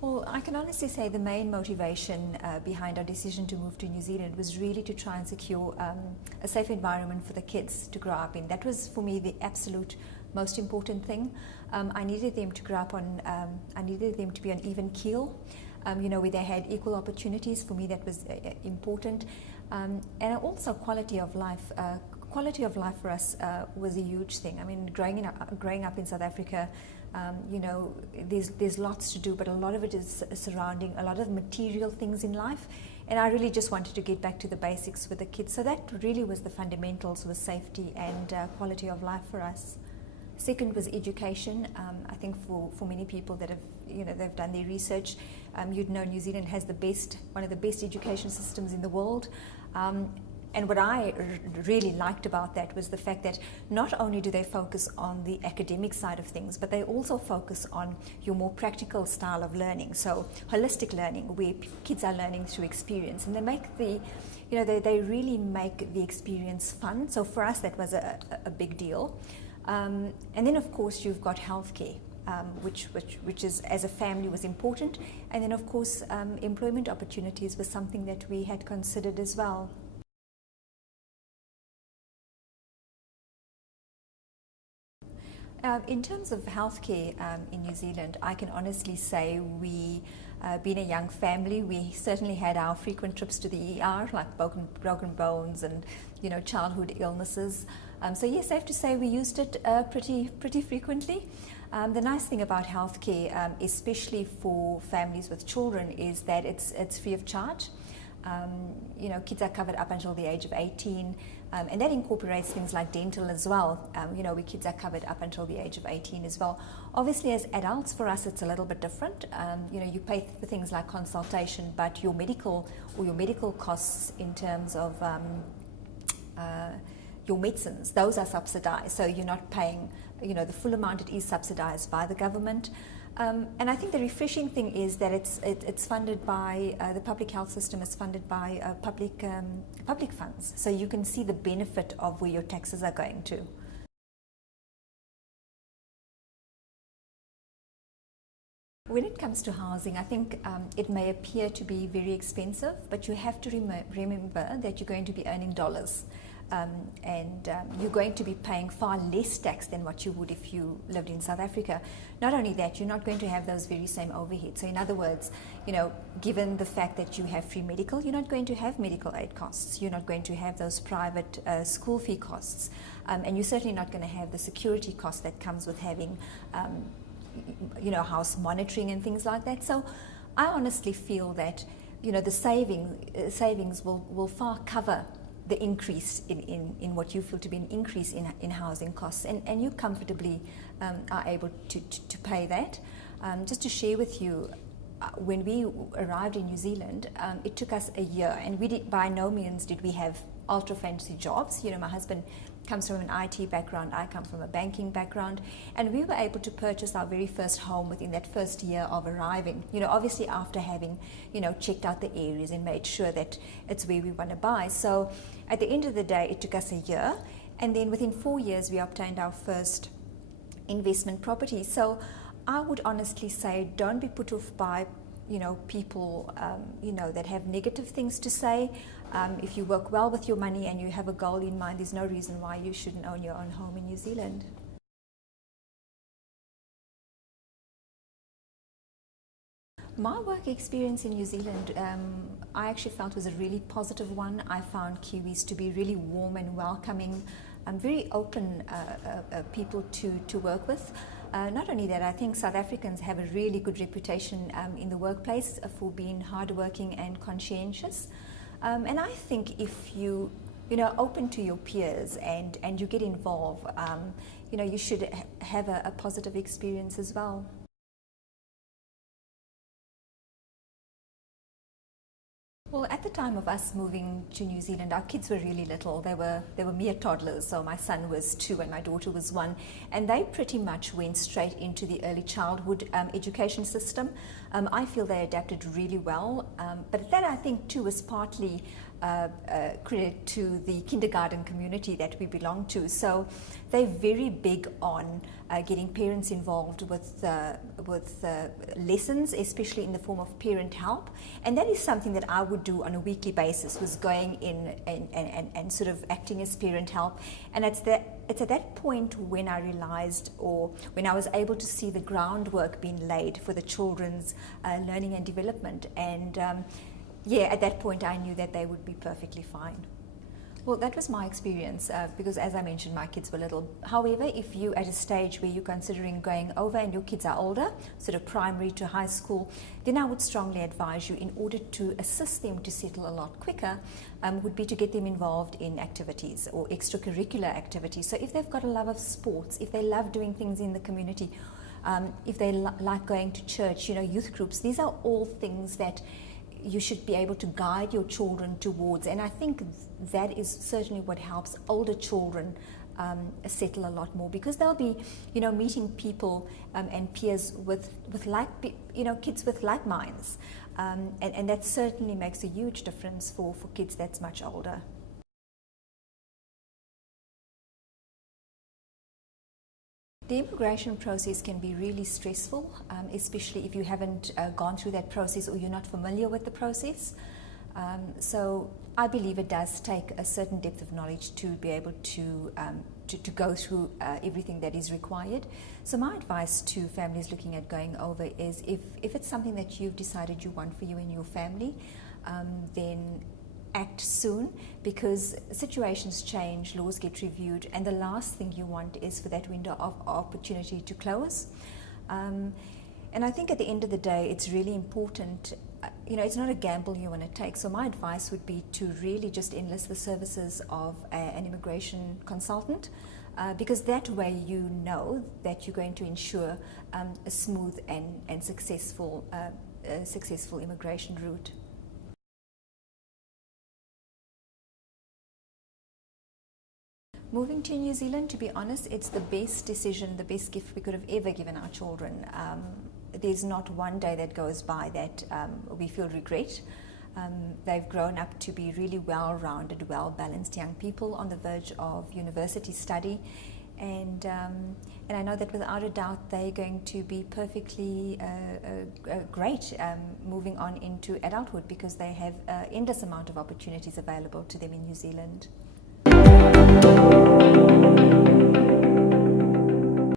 Well, I can honestly say the main motivation behind our decision to move to New Zealand was really to try and secure a safe environment for the kids to grow up in. That was, for me, the absolute most important thing. I needed them to grow up on, I needed them to be on even keel, where they had equal opportunities. For me, that was important. And also quality of life. Quality of life for us was a huge thing. I mean, growing up in South Africa, there's lots to do, but a lot of it is surrounding a lot of material things in life, and I really just wanted to get back to the basics with the kids. So that really was the fundamentals, was safety and quality of life for us. Second was education. I think for many people that have, they've done their research, you'd know New Zealand has one of the best education systems in the world. And what I really liked about that was the fact that not only do they focus on the academic side of things, but they also focus on your more practical style of learning. So holistic learning, where kids are learning through experience, and they make they really make the experience fun. So for us, that was a big deal. And then of course you've got healthcare, which is, as a family, was important. And then of course employment opportunities was something that we had considered as well. In terms of healthcare in New Zealand, I can honestly say we, being a young family, we certainly had our frequent trips to the ER, like broken bones and childhood illnesses. So yes, I have to say we used it pretty frequently. The nice thing about healthcare, especially for families with children, is that it's free of charge. Kids are covered up until the age of 18, and that incorporates things like dental as well. Where kids are covered up until the age of 18 as well. Obviously, as adults, for us, it's a little bit different. You pay for things like consultation, but your medical costs in terms of your medicines, those are subsidized. So you're not paying, the full amount. It is subsidized by the government. And I think the refreshing thing is that it's funded by the public health system is funded by public funds, so you can see the benefit of where your taxes are going to. When it comes to housing, I think it may appear to be very expensive, but you have to remember that you're going to be earning dollars. You're going to be paying far less tax than what you would if you lived in South Africa. Not only that, you're not going to have those very same overheads. So in other words, given the fact that you have free medical, you're not going to have medical aid costs. You're not going to have those private school fee costs. And you're certainly not going to have the security cost that comes with having house monitoring and things like that. So I honestly feel that the savings will far cover the increase in what you feel to be an increase in housing costs, and you comfortably are able to pay that. Just to share with you, when we arrived in New Zealand, it took us a year, and by no means did we have ultra fancy jobs. My husband comes from an IT background, I come from a banking background, and we were able to purchase our very first home within that first year of arriving. Obviously after having, checked out the areas and made sure that it's where we want to buy. So at the end of the day, it took us a year, and then within 4 years we obtained our first investment property. So I would honestly say, don't be put off by people that have negative things to say. If you work well with your money and you have a goal in mind, there's no reason why you shouldn't own your own home in New Zealand. My work experience in New Zealand, I actually felt was a really positive one. I found Kiwis to be really warm and welcoming, very open people to work with. Not only that, I think South Africans have a really good reputation in the workplace for being hardworking and conscientious. And I think if you open to your peers and you get involved, you should have a positive experience as well. Well, at the time of us moving to New Zealand, our kids were really little. They were mere toddlers. So my son was 2 and my daughter was 1, and they pretty much went straight into the early childhood education system. I feel they adapted really well, but that I think too was partly credit to the kindergarten community that we belong to. So they're very big on getting parents involved with lessons, especially in the form of parent help. And that is something that I would do on a weekly basis, was going in and sort of acting as parent help. And it's at that point when I realized, or when I was able to see the groundwork being laid for the children's learning and development. And at that point I knew that they would be perfectly fine. Well, that was my experience because, as I mentioned, my kids were little. However, if you're at a stage where you're considering going over and your kids are older, sort of primary to high school, then I would strongly advise you, in order to assist them to settle a lot quicker, would be to get them involved in activities or extracurricular activities. So if they've got a love of sports, if they love doing things in the community, if they like going to church, youth groups, these are all things that you should be able to guide your children towards. And I think that is certainly what helps older children settle a lot more, because they'll be, meeting people and peers with like, kids with like minds. And that certainly makes a huge difference for kids that's much older. The immigration process can be really stressful, especially if you haven't gone through that process or you're not familiar with the process. So I believe it does take a certain depth of knowledge to be able to go through everything that is required. So my advice to families looking at going over is, if it's something that you've decided you want for you and your family, then act soon, because situations change, laws get reviewed, and the last thing you want is for that window of opportunity to close. And I think at the end of the day, it's really important, it's not a gamble you want to take. So my advice would be to really just enlist the services of an immigration consultant, because that way you know that you're going to ensure a smooth and successful immigration route. Moving to New Zealand, to be honest, it's the best decision, the best gift we could have ever given our children. There's not one day that goes by that we feel regret. They've grown up to be really well-rounded, well-balanced young people on the verge of university study. And I know that without a doubt they're going to be perfectly great moving on into adulthood, because they have an endless amount of opportunities available to them in New Zealand.